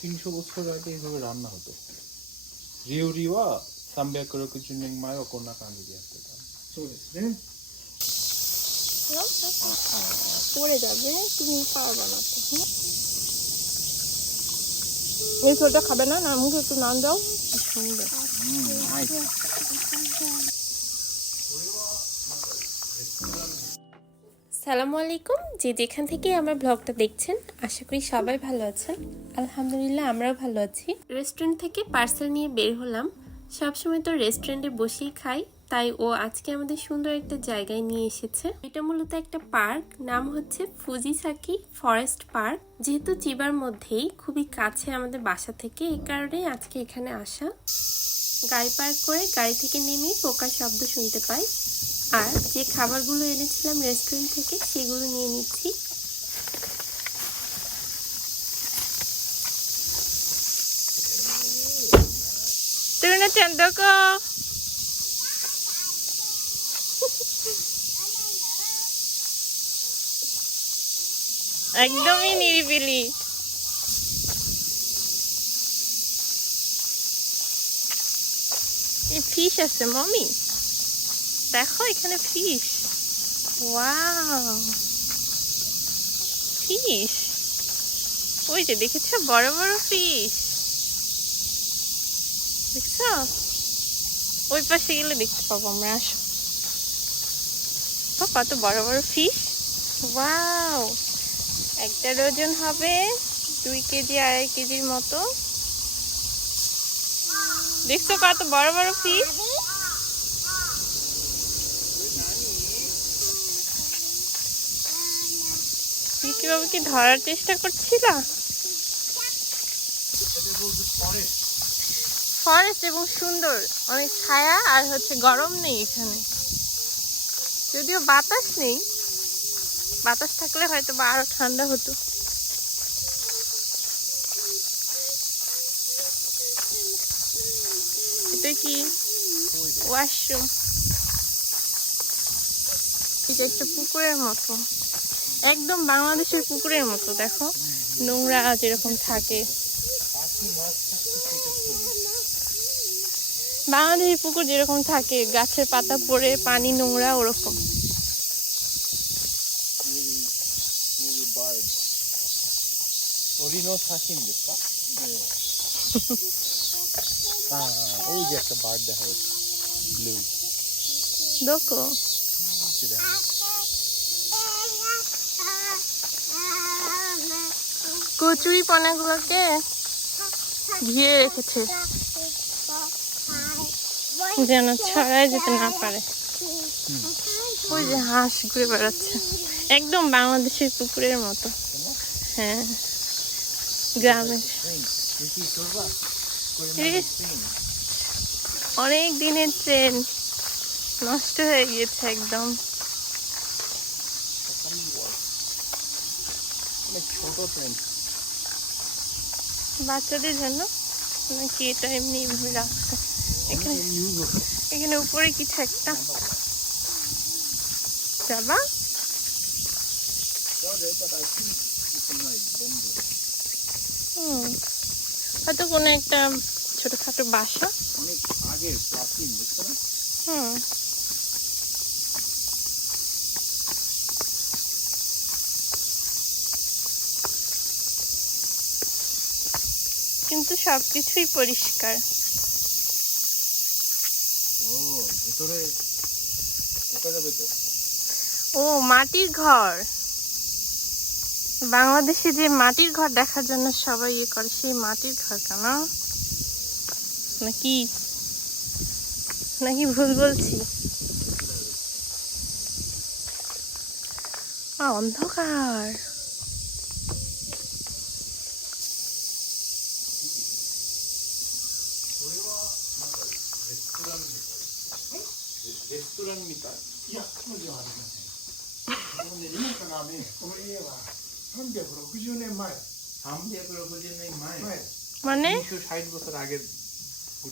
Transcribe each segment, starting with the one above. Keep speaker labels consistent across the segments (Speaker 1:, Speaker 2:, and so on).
Speaker 1: তিনশো বছর আগে এইভাবে রান্না হতো। রিও রিওয়া300억 주는 마요
Speaker 2: কন্যা 소리스네.
Speaker 3: পরে যাবে তুমি খাওয়া বানাতে এই ফলটা খাবে না? না মুখে একটু নাম দাও। সুন্দর। হুম সালামু আলাইকুম। যে যেখান থেকে আমার ব্লগটা দেখছেন, আশা করি সবাই ভালো আছেন। আলহামদুলিল্লাহ, আমরাও ভালো আছি। রেস্টুরেন্ট থেকে পার্সেল নিয়ে বের হলাম। সবসময় তো রেস্টুরেন্টে বসেই খাই, তাই ও আজকে আমাদের সুন্দর একটা জায়গায় নিয়ে এসেছে। এটা মূলত একটা পার্ক, নাম হচ্ছে ফুজিসাকি ফরেস্ট পার্ক। যেহেতু চিবার মধ্যেই, খুবই কাছে আমাদের বাসা থেকে, এই কারণে আজকে এখানে আসা। গাড়ি পার্ক করে গাড়ি থেকে নেমেই পোকার শব্দ শুনতে পাই। আর যে খাবারগুলো এনেছিলাম রেস্টুরেন্ট থেকে, সেগুলো নিয়ে নিচ্ছি। চন্দক একদমই নিরিবিলি। ফিশ আছে মমি দেখো এখানে ফিশ ওয়াও ফিশ ওই যে দেখেছ? বড় বড় ফিশ দেখছ? ওই পাশে গেলে দেখতে পাবো আমরা, আসো। কত বড় বড় ফিশ ওয়াও একটার ওজন হবে দুই কেজি, আড়াই কেজির মতো। দেখছ কত বড় বড় ফিশ কীভাবে কি ধরার চেষ্টা করছিল? ফরেস্ট এবং সুন্দর। অনেক ছায়া আর হচ্ছে গরম নেই এখানে। যদিও বাতাস নেই। বাতাস থাকলে হয়তো বা আরও ঠান্ডা হতো। এটা কি? ওয়াশরুম এটা একটা পুকুরের মতো। একদম বাংলাদেশের পুকুরের মতো দেখো। নোংরা যেরকম থাকে। বাংলাদেশের পুকুর যেরকম থাকে গাছের পাতা পড়ে পানি নোংরা ওরকম।
Speaker 1: ওরিনো সাকিন দেশা ওই যে একটা বার্ড দেখা যাচ্ছে ব্লু
Speaker 3: দেখো। কচুরি পানাগুলোকে ঘিরে রেখেছে। যেন ছড়ায় যেতে না পারে। ওই যে হাঁস ঘুরে বেড়াচ্ছে। একদম বাংলাদেশের পুকুরের মতো। হ্যাঁ। গ্রামের অনেক দিনের ট্রেন। নষ্ট হয়ে গিয়েছে একদম।
Speaker 1: ছোট ট্রেন।
Speaker 3: বাচ্চাদের জন্য নাকি এটা এমনি এভাবে রাখছে? এখানে এখানে উপরে কিছু একটা। যাবা? হুম। হয়তো কোনো একটা ছোটখাটো বাসা।
Speaker 1: অনেক আগের প্রাচীন
Speaker 3: হুম। কিন্তু সবকিছুই পরিষ্কার।
Speaker 1: ও ভেতরে ঢোকা যাবে তো?
Speaker 3: ও মাটির ঘর। বাংলাদেশে যে মাটির ঘর দেখার জন্য সবাই ইয়ে করে সেই মাটির ঘর কেন? নাকি নাকি ভুল বলছি? আ, অন্ধকার
Speaker 1: রেস্টুরেন্ট মিটার
Speaker 2: いやそうではありませんもうね今からねこの家は360年前
Speaker 1: 360年前
Speaker 2: 前
Speaker 3: মানে
Speaker 1: 360বছর আগের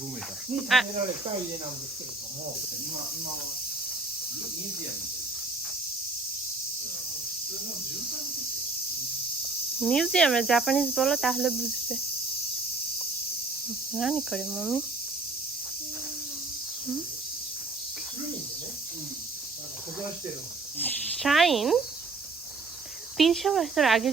Speaker 1: রুম এটা
Speaker 2: に建てられた家なんですけれども
Speaker 1: 今今はミュージアム
Speaker 3: মিউজিয়ামে জাপানিজ বলো তাহলে বুঝবে 何これマミ
Speaker 2: 古いんでね、あの保存してるの
Speaker 3: শাইন তিনশো বছর আগে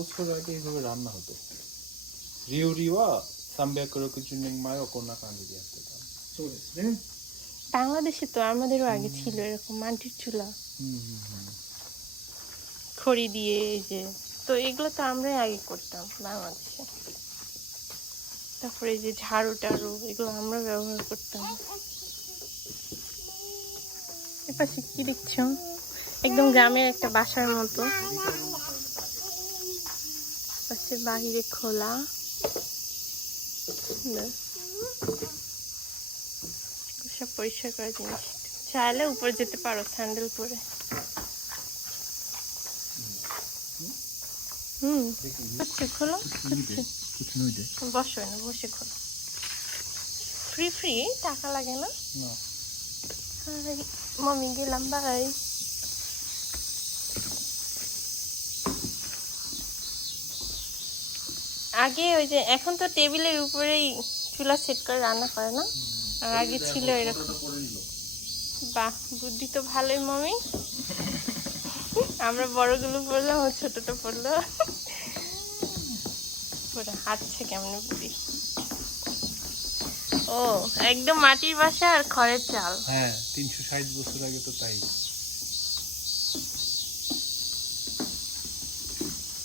Speaker 1: বছর আগে এইভাবে রান্না হতো। রিওয়া
Speaker 2: কিছু নিংমায় কান্দি দিয়ে আসতে
Speaker 3: বাংলাদেশে তো আমাদেরও আগে ছিল এরকম মাটির চুলা। খড়ি দিয়ে এই যে তো এগুলো তো আমরাই আগে করতাম বাংলাদেশে। তারপরে যে ঝাড়ু টাড়ু এগুলো আমরা ব্যবহার করতাম। এপাশে কি দেখছ? একদম গ্রামের একটা বাসার মতো। পাশে বাহিরে খোলা। সব পরিষ্কার করা জিনিস। চাইলে উপরে যেতে পারো, স্যান্ডেল পরে। হুম খোলো? বসো না বসে খোলো। ফ্রি ফ্রি টাকা লাগে না। হাই মমি গেলাম বাই আগে ওই যে, এখন তো টেবিলের উপরেই চুলা সেট করে রান্না করে না? আর আগে ছিল এরকম। বাহ, বুদ্ধি তো ভালোই মমি আমরা বড়গুলো পড়লাম, ও ছোটটা পড়ল। পুরো হাঁটছে কেমন বুদ্ধি? ও একদম মাটির বাসা আর খড়ের চাল।
Speaker 1: হ্যাঁ তিনশো ষাট বছর আগে তো তাই।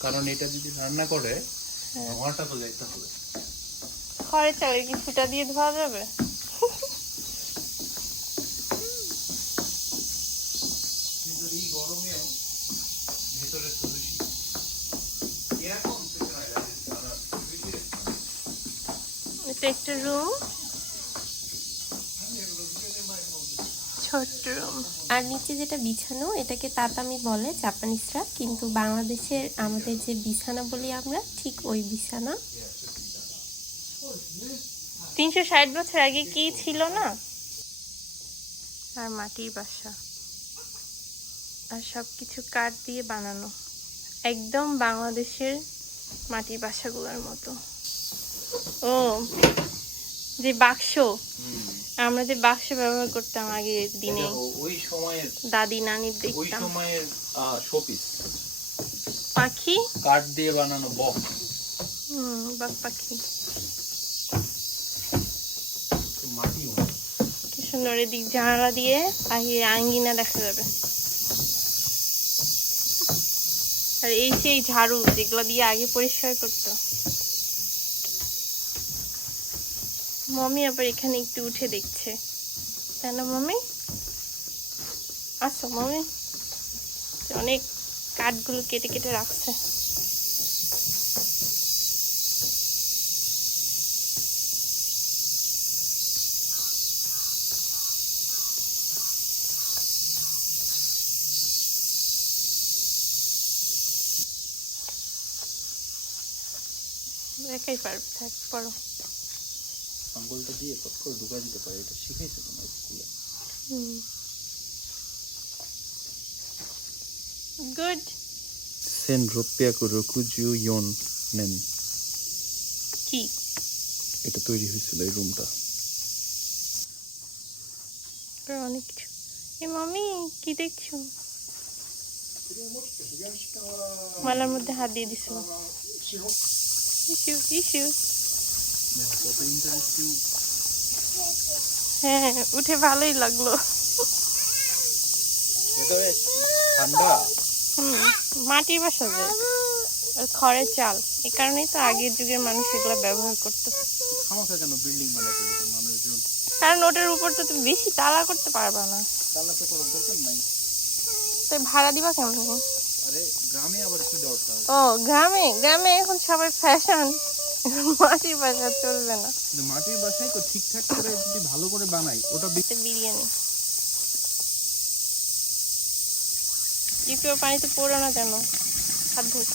Speaker 1: কারণ এটা যদি রান্না করে
Speaker 3: হ্যাঁ।
Speaker 1: ধোঁয়াটা তো যাইতে হবে।
Speaker 3: খড়ের চালে কি ফুটা দিয়ে ধোয়া যাবে?
Speaker 1: কিন্তু এই গরমেও ভেতরে তো বেশি এরকম থেকে না লাগে, সারা পৃথিবীতে।
Speaker 3: এটা একটা রুম ছোট্ট রুম আর নিচে যেটা বিছানো এটাকে তাতামি বলে জাপানিজরা কিন্তু বাংলাদেশের আমাদের যে বিছানা বলি আমরা ঠিক ওই বিছানা। তিনশো ষাট বছর আগে কি ছিল না? আর মাটির বাসা। আর সব কিছু কাঠ দিয়ে বানানো। একদম বাংলাদেশের মাটির বাসাগুলোর মতো। ও যে বাক্স। আমরা যে বাক্স ব্যবহার করতাম আগের দিনে।
Speaker 1: ওই সময়ের
Speaker 3: দাদি নানির দেখতাম।
Speaker 1: ওই সময়ের শোপিস।
Speaker 3: পাখি?
Speaker 1: কাঠ দিয়ে বানানো বক্স
Speaker 3: হুম বাঘ পাখি।
Speaker 1: মাটি
Speaker 3: কি সুন্দর এদিক জানালা দিয়ে বাহিরে আঙ্গিনা দেখা যাবে। আর এই সেই ঝাড়ু যেগুলো দিয়ে আগে পরিষ্কার করতো। মমি আবার এখানে একটু উঠে দেখছে। তাই না মমি? আসো মমি। অনেক কাঠগুলো কেটে কেটে রাখছে। একাই পারবে, থাক, পড়ো।
Speaker 1: আঙ্গুলটা দিয়ে কত করে ঢুকা দিতে পারে এটা শিখাইছে তোমার স্কুলে।
Speaker 3: গুড
Speaker 1: সেন রোপিয়াকু রকুজু ইয়ন নেন।
Speaker 3: কি?
Speaker 1: এটা তৈরি হয়েছিল এই রুমটা।
Speaker 3: আর অনেক কিছু। এ মামি কি দেখছ? মালার মধ্যে হাত দিয়ে দিছো। ইস্যু ইস্যু হ্যাঁ উঠে ভালোই লাগল।
Speaker 1: ঠান্ডা
Speaker 3: মাটির বাসা যে আর খড়ের চাল। এই কারণেই তো আগের যুগের মানুষ এগুলো ব্যবহার করতো।
Speaker 1: কেন? বিল্ডিং বানাতে মানুষজন।
Speaker 3: কারণ ওটার উপর তো তুমি বেশি তালা করতে পারবা না।
Speaker 1: তালাতে করার দরকার নাই।
Speaker 3: তো ভাড়া দিবা কেমন
Speaker 1: আরে গ্রামে আবার কি দরকার?
Speaker 3: ও গ্রামে গ্রামে এখন সবাই ফ্যাশন মাটির বাসা চলবে না।
Speaker 1: মাটির বাসায় তো ঠিকঠাক করে যদি ভালো করে বানাই ওটা
Speaker 3: বিরিয়ানি। ইউপিও পানিতে পড়ো না কেন? হাত ধুক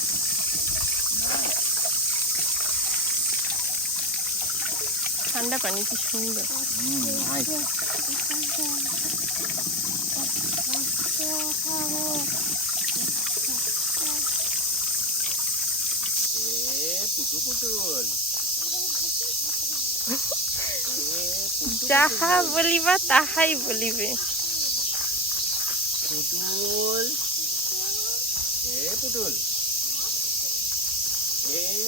Speaker 3: ঠান্ডা পানি কি সুন্দর।
Speaker 1: এ পুটুল
Speaker 3: যাহা বলিবা তাহাই বলিবে।
Speaker 1: পুতুল। এ পুতুল।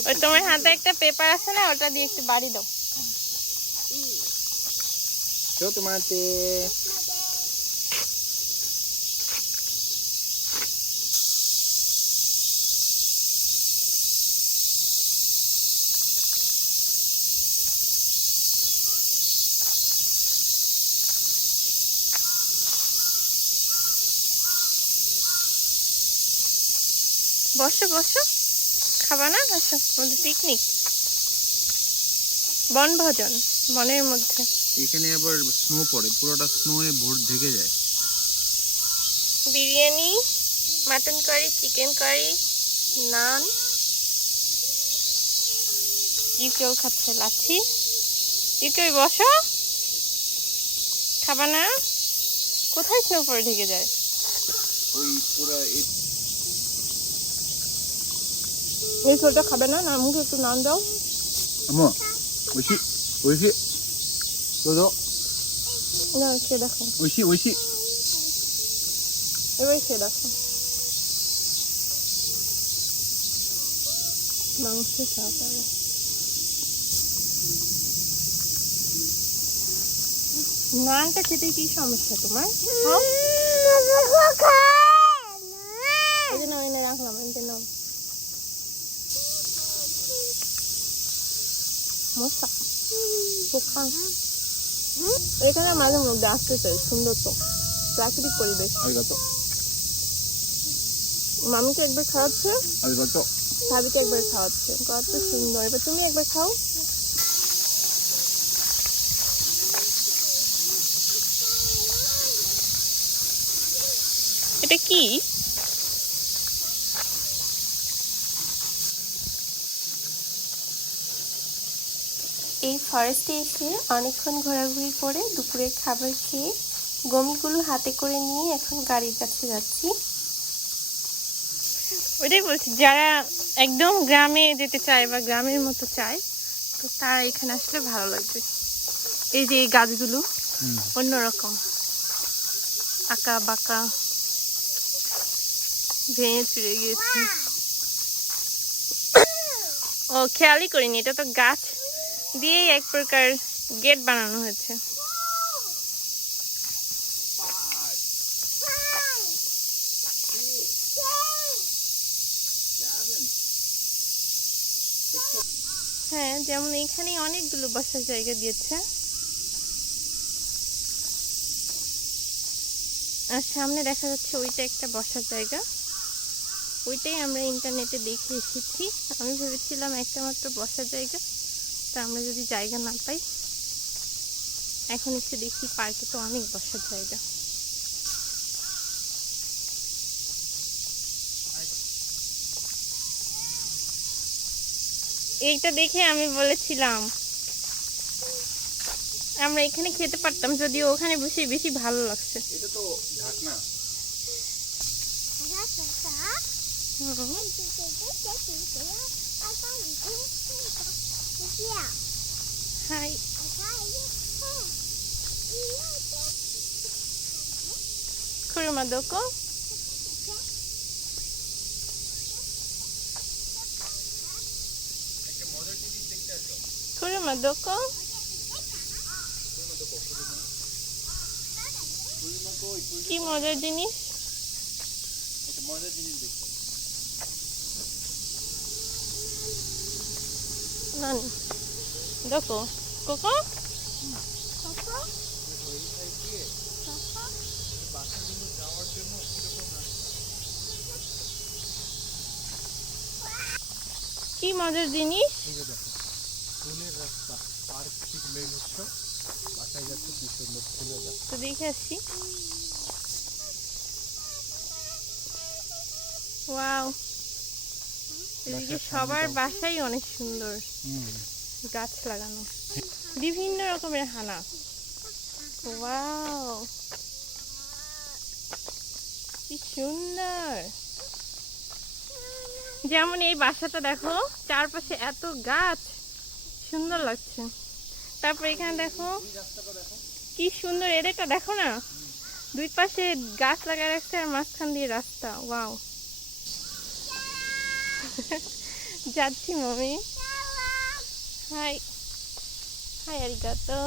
Speaker 3: ওই তোমার হাতে একটা পেপার আছে না ওটা দিয়ে একটু বাড়ি দাও।
Speaker 1: চো তোমাতে
Speaker 3: বসো বসো। খাবা না? আসো আমাদের পিকনিক বনভোজন বনের মধ্যে।
Speaker 1: এখানে আবার স্নো পড়ে পুরোটা স্নোয়ে ভোর ঢেকে যায়।
Speaker 3: Biryani mutton curry chicken curry naan ইউকেও খাচ্ছে লাচ্ছি? ইউকে বসো। খাবা না? কোথায় স্নো পরে ঢেকে যায়?
Speaker 1: ওই পুরো এই
Speaker 3: এই খাবে না না মুখে একটু নান দাও
Speaker 1: আম্মু ওইশি ওইশি তো তো
Speaker 3: না খেয়ে দেখো
Speaker 1: ওইশি ওইশি
Speaker 3: এবার খেয়ে দেখো মাংস সাকারে নানটা খেতে কি সমস্যা তোমার হ্যাঁ? এই রাখলাম এনে নাও মশা পোকা এখানে মাঝে মধ্যে আসতে চাই সুন্দর তো প্রাকৃতিক পরিবেশ মামিকে একবার খাওয়াচ্ছে ভাবিকে একবার খাওয়াচ্ছে কত সুন্দর এবার তুমি একবার খাও এটা কি এই ফরেস্টে এসে অনেকক্ষণ ঘোরাঘুরি করে দুপুরের খাবার খেয়ে গমিগুলো হাতে করে নিয়ে এখন গাড়ির কাছে যাচ্ছি। ওটাই বলছি যারা একদম গ্রামে যেতে চায় বা গ্রামের মতো চায় তো তারা এখানে আসলে ভালো লাগবে। এই যে এই গাছগুলো অন্যরকম। আঁকা বাঁকা ভেঙে চুড়ে গিয়েছে। ও খেয়ালই করিনি এটা তো গাছ। দিয়েই এক প্রকার গেট বানানো হয়েছে। হ্যাঁ যেমন এখানে অনেকগুলো বসার জায়গা দিয়েছে। আর সামনে দেখা যাচ্ছে ওইটা একটা বসার জায়গা। ওইটাই আমরা ইন্টারনেটে দেখে এসেছি। আমি ভেবেছিলাম একটা মাত্র বসার জায়গা। তা আমরা যদি জায়গা না পাই এখন এসে দেখি পার্কে তো অনেক বসার জায়গা এইটা দেখে আমি বলেছিলাম আমরা এখানে খেতে পারতাম যদিও ওখানে বসে বেশি ভালো লাগছে
Speaker 1: এটা তো ঢাকনা
Speaker 3: হুম। হাই খুরমা দোকো খুরমা দোকো কি মজার জিনিস
Speaker 1: এটা মজার জিনিস দেখতে
Speaker 3: মজার জিনিস?
Speaker 2: রাস্তা পার্ক ঠিক মেন হচ্ছে বাসায় যাচ্ছে কি সুন্দর রাস্তা
Speaker 3: তো দেখে আসছি ওয়াও এদিকে সবার বাসাই অনেক সুন্দর। গাছ লাগানো। বিভিন্ন রকমের হানা। ওয়াও। কি সুন্দর। যেমন এই বাসাটা দেখো, চারপাশে এত গাছ। সুন্দর লাগছে। তারপর এখানে দেখো, কি সুন্দর এদেরটা দেখো না। দুই পাশে গাছ লাগা রাখছে আর মাঝখান দিয়ে রাস্তা। ওয়াও। যাচ্ছি, মামি। হাই হাই আরিগাতো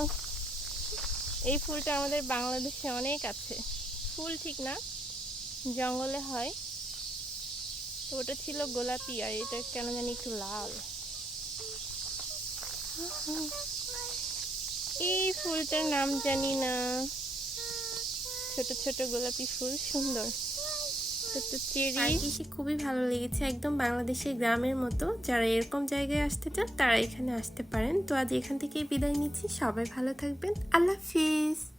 Speaker 3: এই ফুলটা আমাদের বাংলাদেশে অনেক আছে। ফুল ঠিক না? জঙ্গলে হয়। তো ওটা ছিল গোলাপি, আর এটা কেন জানি একটু লাল। এই ফুলটার নাম জানি না। ছোট ছোট গোলাপি ফুল, সুন্দর। পার্কে খুবই ভালো লেগেছে একদম বাংলাদেশের গ্রামের মতো। যারা এরকম জায়গায় আসতে চান, তারা এখানে আসতে পারেন। তো আজ এখান থেকেই বিদায় নিচ্ছি। সবাই ভালো থাকবেন। আল্লাহ হাফিজ।